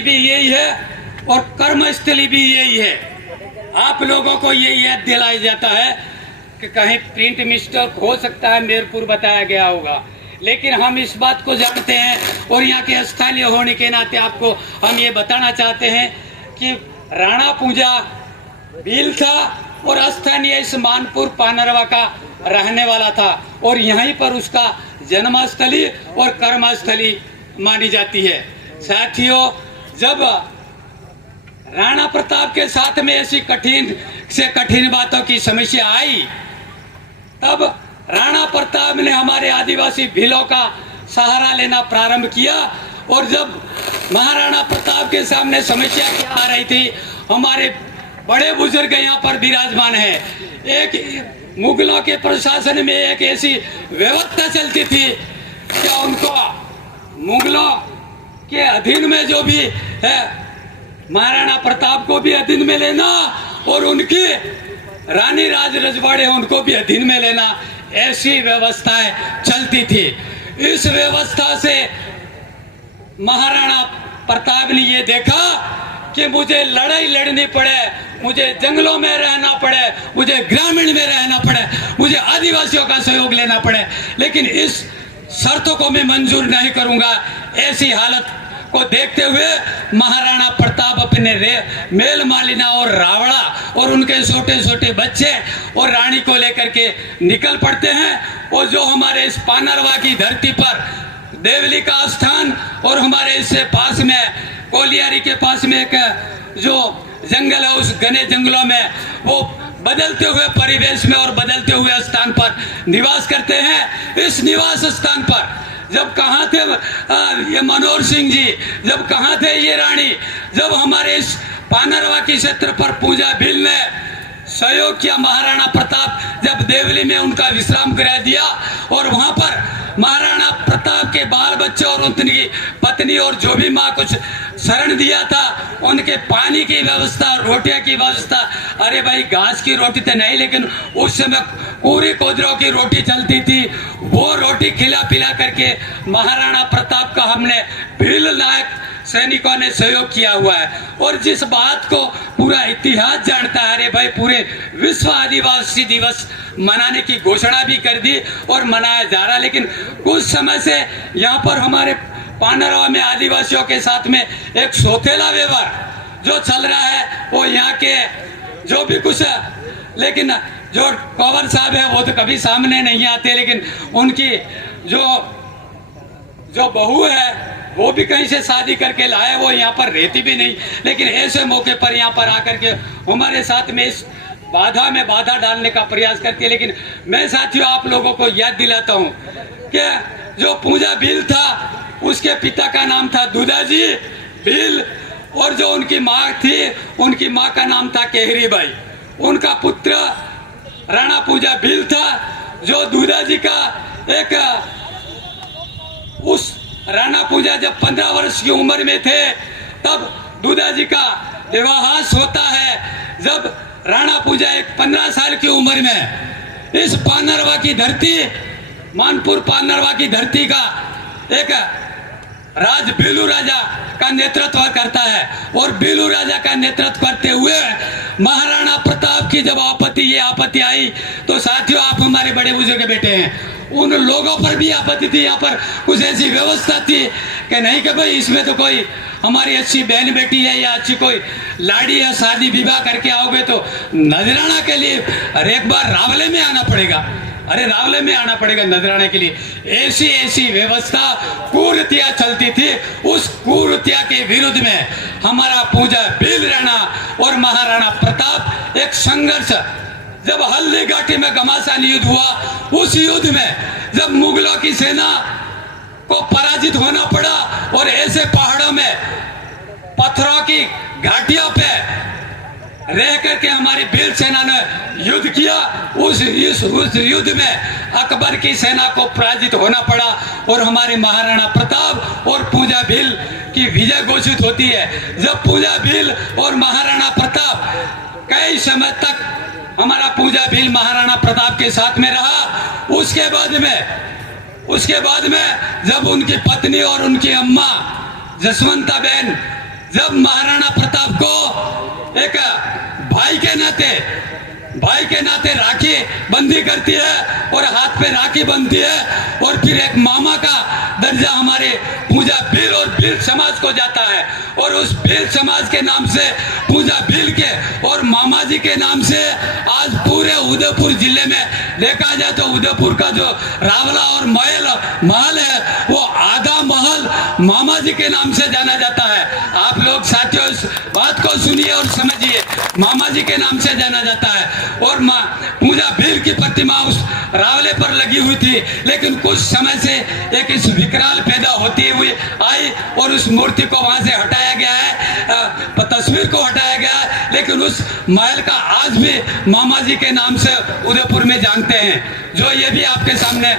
भी यही है और कर्मस्थली भी यही है। आप लोगों को ये याद दिलाया जाता है कि कहीं प्रिंट मिस्टेक हो सकता है, मेरपुर बताया गया होगा, लेकिन हम इस बात को जानते हैं और यहाँ के स्थानीय होने के नाते आपको हम ये बताना चाहते हैं कि राणा पूजा भील था और स्थानीय इस मानपुर पानरवा का रहने वाला था और यहीं पर उसका जन्मस्थली और कर्मस्थली मानी जाती है। साथियों, जब राणा प्रताप के साथ में ऐसी कठिन से कठिन बातों की समस्या आई, तब राणा प्रताप ने हमारे आदिवासी भीलों का सहारा लेना प्रारंभ किया। और जब महाराणा प्रताप के सामने समस्या क्या आ रही थी, हमारे बड़े बुजुर्ग यहाँ पर विराजमान है। एक मुगलों के प्रशासन में एक ऐसी व्यवस्था चलती थी कि उनको मुगलों के अधीन में जो भी है, महाराणा प्रताप को भी अधीन में लेना और उनकी रानी राज रजवाड़े उनको भी अधीन में लेना, ऐसी व्यवस्थाएं चलती थी। इस व्यवस्था से महाराणा प्रताप ने ये देखा कि मुझे लड़ाई लड़नी पड़े, मुझे जंगलों में रहना पड़े, मुझे ग्रामीण में रहना पड़े, मुझे आदिवासियों का सहयोग लेना पड़े, लेकिन इस शर्तों को मैं मंजूर नहीं करूंगा। ऐसी हालत को देखते हुए महाराणा प्रताप अपने मेल मालिना और रावड़ा और उनके छोटे छोटे बच्चे और रानी को लेकर के निकल पड़ते हैं। और जो हमारे इस पानरवा की धरती पर देवली का स्थान और हमारे इससे पास में कोलियारी के पास में एक जो जंगल है, उस घने जंगलों में वो बदलते हुए परिवेश में और बदलते हुए स्थान पर निवास करते हैं। इस निवास स्थान पर जब कहाँ थे ये मनोहर सिंह जी, जब कहाँ थे ये रानी, जब हमारे इस पानरवा की क्षेत्र पर पूजा भील ने सहयोग किया, महाराणा प्रताप जब देवली में उनका विश्राम गृह दिया और वहां पर महाराणा प्रताप के बाल बच्चे और उनकी पत्नी और जो भी माँ कुछ शरण दिया था, उनके पानी की व्यवस्था, रोटियां की व्यवस्था, अरे भाई घास की रोटी तो नहीं, लेकिन उस समय पूरी कोदरों की रोटी चलती थी, वो रोटी खिला पिला करके महाराणा प्रताप का हमने भील नायक सैनिकों ने सहयोग किया हुआ है। और जिस बात को पूरा इतिहास जानता है, अरे भाई पूरे विश्व आदिवासी दिवस मनाने की घोषणा भी कर दी और मनाया जा रहा है, लेकिन कुछ समय से यहाँ पर हमारे पानरवा में आदिवासियों के साथ में एक सौतेला व्यवहार जो चल रहा है, वो यहाँ के जो भी कुछ, लेकिन जो कंवर साहब है वो तो कभी सामने नहीं आते, लेकिन उनकी जो बहू है वो भी कहीं से शादी करके लाए, वो यहाँ पर रहती भी नहीं, लेकिन ऐसे मौके पर यहाँ पर आकर के हमारे साथ में इस बाधा में बाधा डालने का प्रयास करती है। लेकिन मैं साथियों आप लोगों को याद दिलाता हूँ कि जो पूजा भील था उसके पिता का नाम था दुदाजी भील और जो उनकी माँ थी, उनकी माँ का नाम था केहरी बाई। उनका पुत्र राणा पूजा भील था। जो दुदाजी का एक उस राणा पूजा जब 15 वर्ष की उम्र में थे, तब दुदाजी का विवाहास होता है। जब राणा पूजा एक 15 साल की उम्र में इस पानरवा की धरती, मानपुर पानरवा की धरती का एक राज भीलू राजा का नेतृत्व करता है और भीलू राजा का नेतृत्व करते हुए महाराणा प्रताप की जब ये आपत्ति आई, तो साथियों आप हमारे बड़े बुजुर्ग बेटे हैं, उन लोगों पर भी आपत्ति थी। यहाँ पर कुछ ऐसी व्यवस्था थी कि नहीं कि भाई इसमें तो कोई हमारी अच्छी बहन बेटी है या अच्छी कोई लाड़ी है, शादी विवाह करके आओगे तो नजराना के लिए अरे एक बार रावले में आना पड़ेगा, अरे रावले में आना पड़ेगा नजराने के लिए। ऐसी ऐसी व्यवस्था कुरीतियां चलती थी। उस कुरीतियां के विरुद्ध में हमारा पूजा भील राणा और महाराणा प्रताप एक संघर्ष, जब हल्दी घाटी में घमासान युद्ध हुआ, उस युद्ध में जब मुगलों की सेना को पराजित होना पड़ा और ऐसे पहाड़ों में पत्थरों की घाटियों पे रह करके हमारी भील सेना ने युद्ध किया, उस युद्ध में अकबर की सेना को पराजित होना पड़ा और हमारे महाराणा प्रताप और पूजा भील की विजय घोषित होती है। जब पूजा भील और महाराणा प्रताप कई समय तक हमारा पूजा भील महाराणा प्रताप के साथ में रहा, उसके बाद में जब उनकी पत्नी और उनकी अम्मा जसवंता बहन जब महाराणा प्रताप को एक भाई के नाते राखी बंदी करती है और हाथ पे राखी बंधती है, और फिर एक मामा का दर्जा हमारे पूजा भील और भील समाज को जाता है, और उस भील समाज के नाम से पूजा भील के और मामा जी के नाम से आज पूरे उदयपुर जिले में देखा जाए तो उदयपुर का जो रावला और महल है वो आधा महल मामा जी के नाम से जाना जाता है। आप लोग साथियों इस बात को सुनिए और समझिए, मामा जी के नाम से जाना जाता है। और पूजा भील की प्रतिमा उस रावले पर लगी हुई थी, लेकिन कुछ समय से एक इस विकराल पैदा होती हुई आई और उस मूर्ति को वहां से हटाया गया है, तस्वीर को हटाया गया है, लेकिन उस महल का आज भी मामा जी के नाम से उदयपुर में जानते हैं, जो ये भी आपके सामने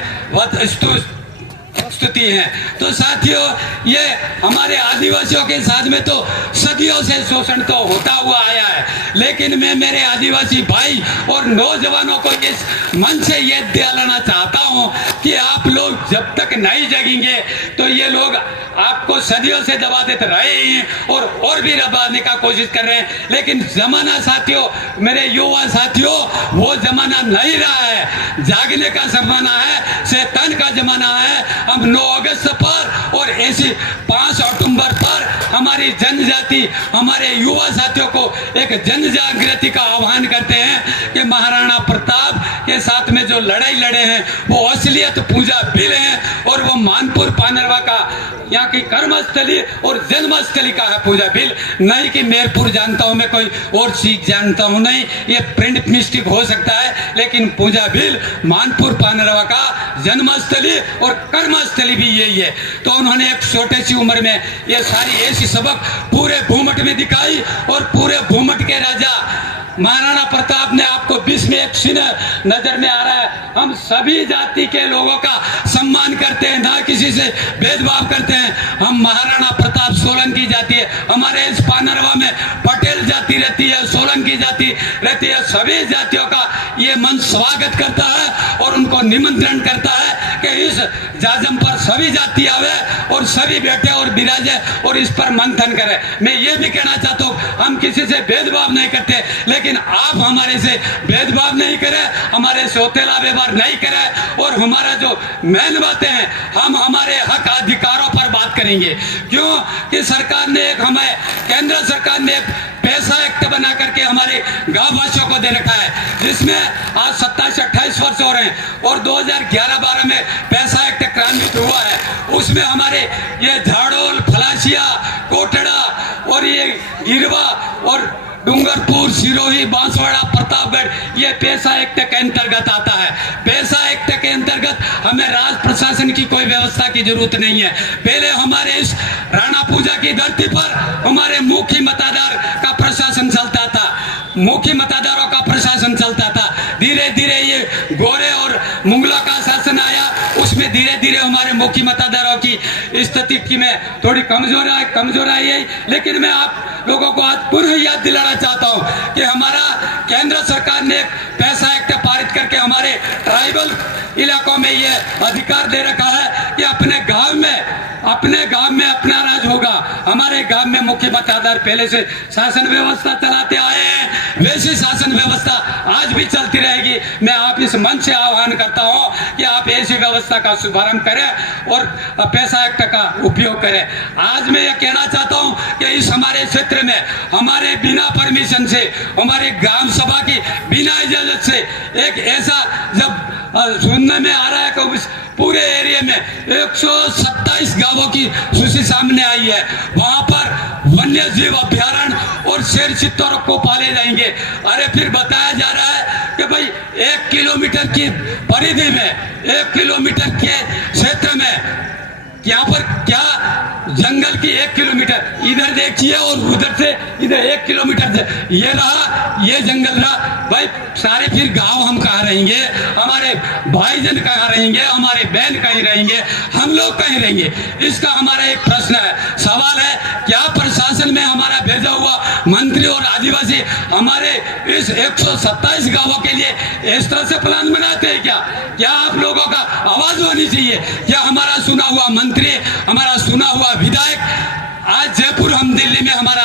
स्तुति है। तो साथियों, ये हमारे आदिवासियों के साथ में तो सदियों से शोषण तो होता हुआ आया है, लेकिन मैं मेरे आदिवासी भाई और नौजवानों को इस मन से ये दिलाना चाहता हूं कि आप लोग जब तक नहीं जगेंगे तो ये लोग आपको सदियों से दबा देते रहे हैं और भी दबाने का कोशिश कर रहे हैं। लेकिन जमाना साथियों, मेरे युवा साथियों, वो जमाना नहीं रहा है, जागने का जमाना है, शैतान का जमाना है। हम 9 अगस्त पर और ऐसी 5 अक्टूबर पर हमारी जनजाति, हमारे युवा साथियों को एक जन जागृति का आह्वान करते हैं कि महाराणा प्रताप के साथ में जो लड़ाई लड़े हैं वो असलियत पूजा भील है, और वो मानपुर पानरवा का यहाँ की कर्मस्थली और जन्मस्थली का है पूजा भील, नहीं कि मेरपुर जानता हूं मैं कोई और चीज जानता हूं, नहीं, ये प्रिंट मिस्टेक हो सकता है, लेकिन पूजा भील मानपुर पानरवा का जन्मस्थली और कर्मस्थली भी यही है। तो उन्होंने एक छोटे सी उम्र में ये सारी ऐसी सबक पूरे भूमठ में दिखाई, और पूरे भूमठ के राजा महाराणा प्रताप ने आपको बीच में एक सीन नजर में आ रहा है, हम सभी जाति के लोगों का सम्मान करते हैं, ना किसी से भेदभाव करते हैं। हम महाराणा प्रताप सोलंकी जाति है, हमारे इस पानरवा में पटेल जाति रहती है, सोलंकी जाति रहती है, सभी जातियों का ये मन स्वागत करता है और उनको निमंत्रण करता है कि इस जाजम पर सभी जाति आवे और सभी बैठे और विराजे और इस पर मंथन करे। मैं ये भी कहना चाहता हूँ, हम किसी से भेदभाव नहीं करते, लेकिन आप हमारे से भेदभाव नहीं करें, हमारे से सौतेला व्यवहार नहीं करें, और हमारा जो मेन बातें हैं हम हमारे हक अधिकारों पर बात करेंगे। क्यों कि सरकार ने एक हमें केंद्र सरकार ने एक पैसा एक्ट बना करके हमारे गांव वासियों को दे रखा है, जिसमें आज 27-28 वर्ष हो रहे हैं, और 2011-12 में पैसा एक्ट क्रांतित हुआ है। उसमें हमारे ये झाड़ोल, फलासिया, कोटड़ा और ये गिरवा और डूंगरपुर, सिरोही, बांसवाड़ा, प्रतापगढ़, ये पैसा एक्ट के अंतर्गत आता है। पैसा एक्ट के अंतर्गत हमें राज प्रशासन की कोई व्यवस्था की जरूरत नहीं है। पहले हमारे इस राणा पूजा की धरती पर हमारे मुखी मतदार का प्रशासन चलता था, मुखी मतदारों का प्रशासन चलता था। धीरे धीरे ये गोरे और मुगलों का शासन आया, उसमें धीरे धीरे हमारे मुखी मतदारों की स्थिति में थोड़ी कमजोर आई है। लेकिन मैं आप लोगों को आज पुनः याद दिलाना चाहता हूं कि हमारा केंद्र सरकार ने एक पैसा एक्ट पारित करके हमारे ट्राइबल इलाकों में ये अधिकार दे रखा है कि अपने गांव में अपना राज होगा। हमारे गांव में मुख्य मतदार पहले से शासन व्यवस्था चलाते आए हैं, वैसी शासन व्यवस्था आज भी चलती रहेगी। मैं आप इस मंच से आह्वान करता हूं कि आप ऐसी व्यवस्था का शुभारंभ करें और पैसा एक्ट का उपयोग करें। आज मैं ये कहना चाहता हूं कि इस हमारे क्षेत्र में हमारे बिना परमिशन से, हमारे ग्राम सभा की बिना इजाजत से एक ऐसा जब सुनने में आ रहा है कि पूरे एरिया में 127 गांवों की सूची सामने आई है, वहां पर वन्य जीव अभ्यारण्य और शेर चित्तौरों को पाले जाएंगे। अरे फिर बताया जा रहा है कि भाई 1 किलोमीटर की परिधि में, 1 किलोमीटर के क्षेत्र में यहाँ पर क्या जंगल की 1 किलोमीटर इधर देखिए और उधर से इधर 1 किलोमीटर से ये रहा, ये जंगल रहा। भाई सारे फिर गांव हम कहाँ रहेंगे, हमारे भाईजन कहाँ रहेंगे, हमारे बहन कहीं रहेंगे, हम लोग कहीं रहेंगे? इसका हमारा एक प्रश्न है, सवाल है, क्या प्रशासन में हमारा भेजा हुआ मंत्री और आदिवासी हमारे इस 127 गांवों के लिए इस तरह से प्लान बनाते हैं क्या आप लोगों का आवाज होनी चाहिए? क्या हमारा सुना हुआ मंत्री, हमारा सुना हुआ विधायक आज जयपुर हम दिल्ली में हमारा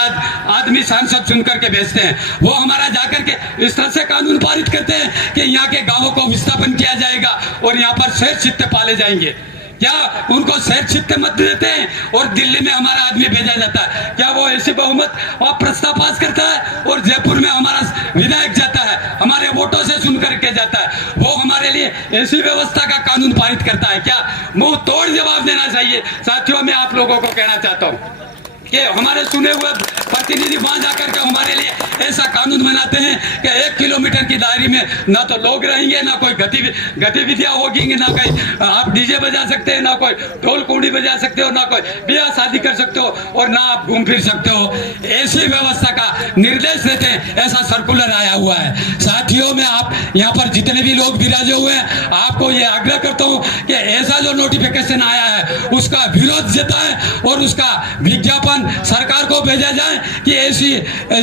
आदमी सांसद चुन करके भेजते हैं, वो हमारा जाकर के इस तरह से कानून पारित करते हैं कि यहाँ के गांवों को विस्थापन किया जाएगा और यहाँ पर शेर चित्ते पाले जाएंगे। क्या उनको शेर चित्ते मत देते हैं और दिल्ली में हमारा आदमी भेजा जाता है? क्या वो ऐसी बहुमत और प्रस्ताव पास करता है और जयपुर में हमारा विधायक जाता है, हमारे वोटों से सुन करके जाता है, वो हमारे लिए ऐसी व्यवस्था का कानून पारित करता है? क्या मुंह तोड़ जवाब देना चाहिए। साथियों, मैं आप लोगों को कहना चाहता हूँ कि हमारे चुने हुए प्रतिनिधि वहां जाकर के हमारे लिए ऐसा कानून बनाते हैं कि 1 किलोमीटर की दायरे में ना तो लोग रहेंगे, ना कोई गतिविधियां होगी, ना कोई आप डीजे बजा सकते हैं, ना कोई ढोल कुंडी बजा सकते हो, ना कोई ब्याह शादी कर सकते हो और ना आप घूम फिर सकते हो। ऐसी व्यवस्था का निर्देश देते हैं, ऐसा सर्कुलर आया हुआ है। साथियों, में आप यहाँ पर जितने भी लोग विराजे हुए हैं, आपको ये आग्रह करता हूँ कि ऐसा जो नोटिफिकेशन आया है उसका विरोध जताएं और उसका विज्ञापन सरकार को भेजा जाए कि ऐसी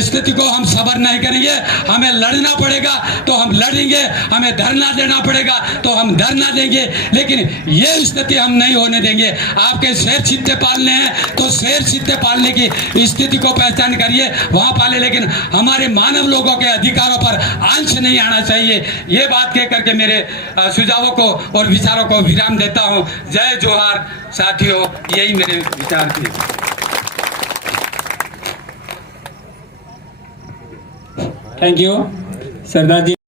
स्थिति को हम सबर नहीं करेंगे, हमें लड़ना पड़ेगा तो हम लड़ेंगे, हमें धरना देना पड़ेगा तो हम धरना देंगे, लेकिन ये स्थिति हम नहीं होने देंगे। आपके शेर चित्ते पालने हैं तो शेर चित्ते पालने की स्थिति को पहचान करिए, वहां पाले, लेकिन हमारे मानव लोगों के अधिकारों पर अंश नहीं आना चाहिए। ये बात कह करके मेरे सुझावों को और विचारों को विराम देता हूं। जय जोहार। साथियों, यही मेरे विचार थे। थैंक यू सरदार जी।